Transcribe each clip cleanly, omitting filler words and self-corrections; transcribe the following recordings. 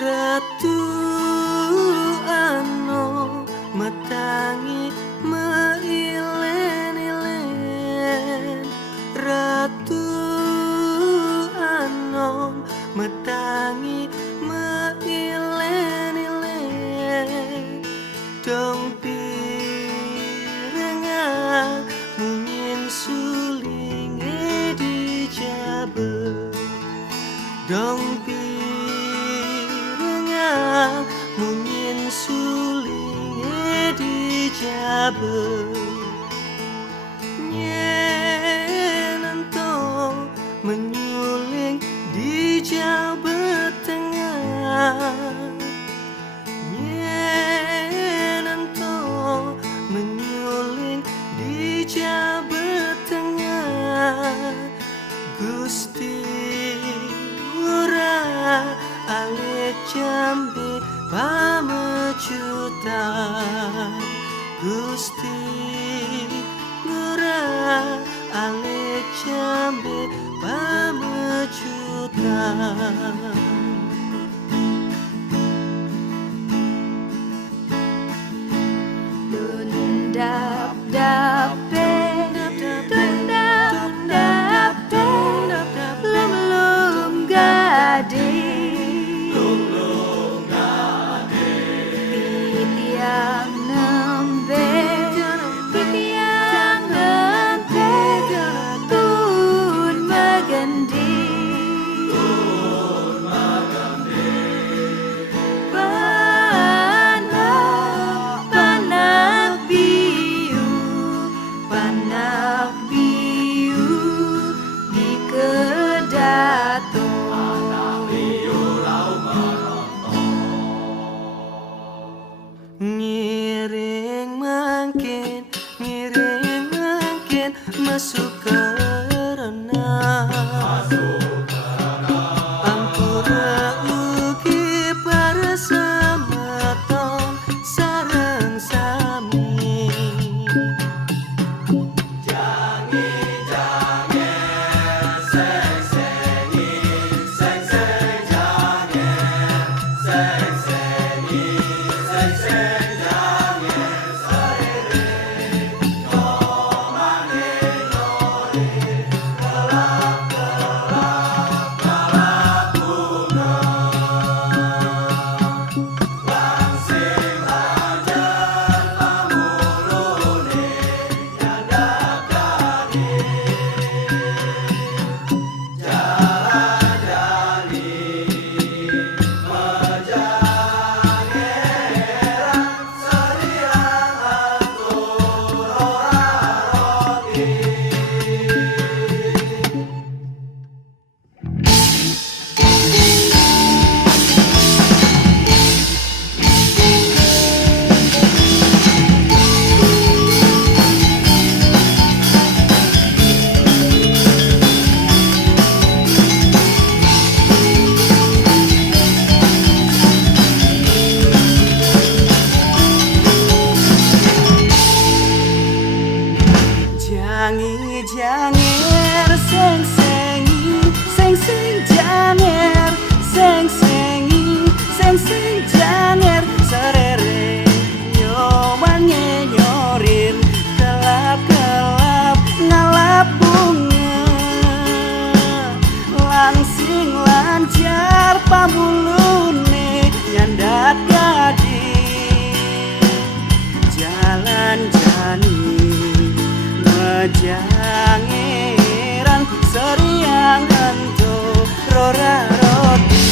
Ratu ano metangi meilen-ilen, Ratu ano metangi meilen-ilen, dong pirenga mungin sulinge dijabe, dong pirenga mungin sulinge dijabe, nyenento menyuling di Jawa Tengah, nyenento menyuling di Jawa Tengah, Gusti ora ale jambe pamecutan, Gusti ora ale jambe pamecutan. Dundap-dape, dundap-dape, lum-lum gade, pitiang nembe, pitiang nembe, tun magandi, panak biu di kedaton, ngiring mangkin masuk ke renang, ampura ugi para semeton sareng sami. Janger seng-sengi, seng-seng janger, seng-sengi, seng-seng janger, serere yo nyorir, kelap-kelap ngalap bunga, langsing lancar pambulune nyandak gading, jalan jani jangeran seriang ento rora roti.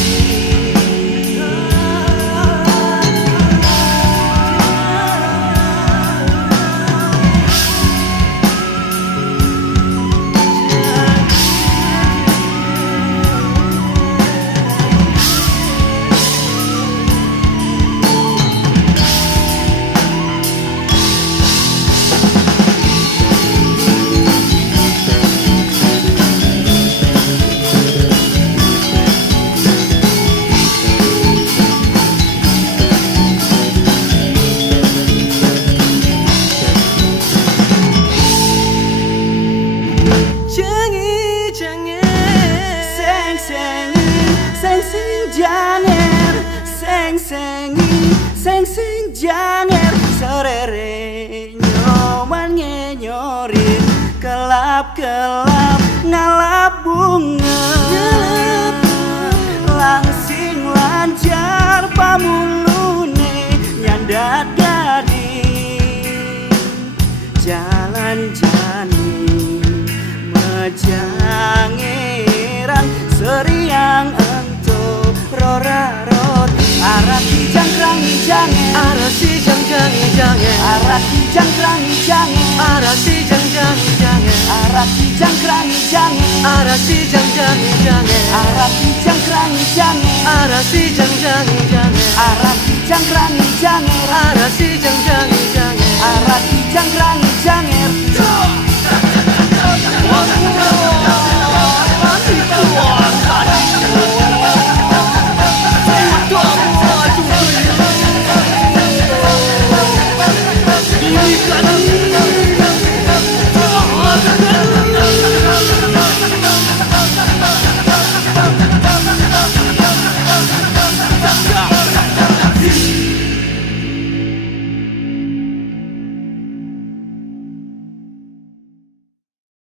sengi seng janger serere nyoman ngenyorin kelap-kelap ngalap bunga langsing lancar pamulune nyandat gading jalan jani mejangiran seriang ento rora roti arah kijang krangi jange arah si jang jange jange arah kijang krangi jange arah si jang jange jange arah kijang krangi jange arah si jang jange jange arah kijang krangi jange arah si jang jange jange arah kijang krangi jange arah si jang jange jange arah kijang krangi jange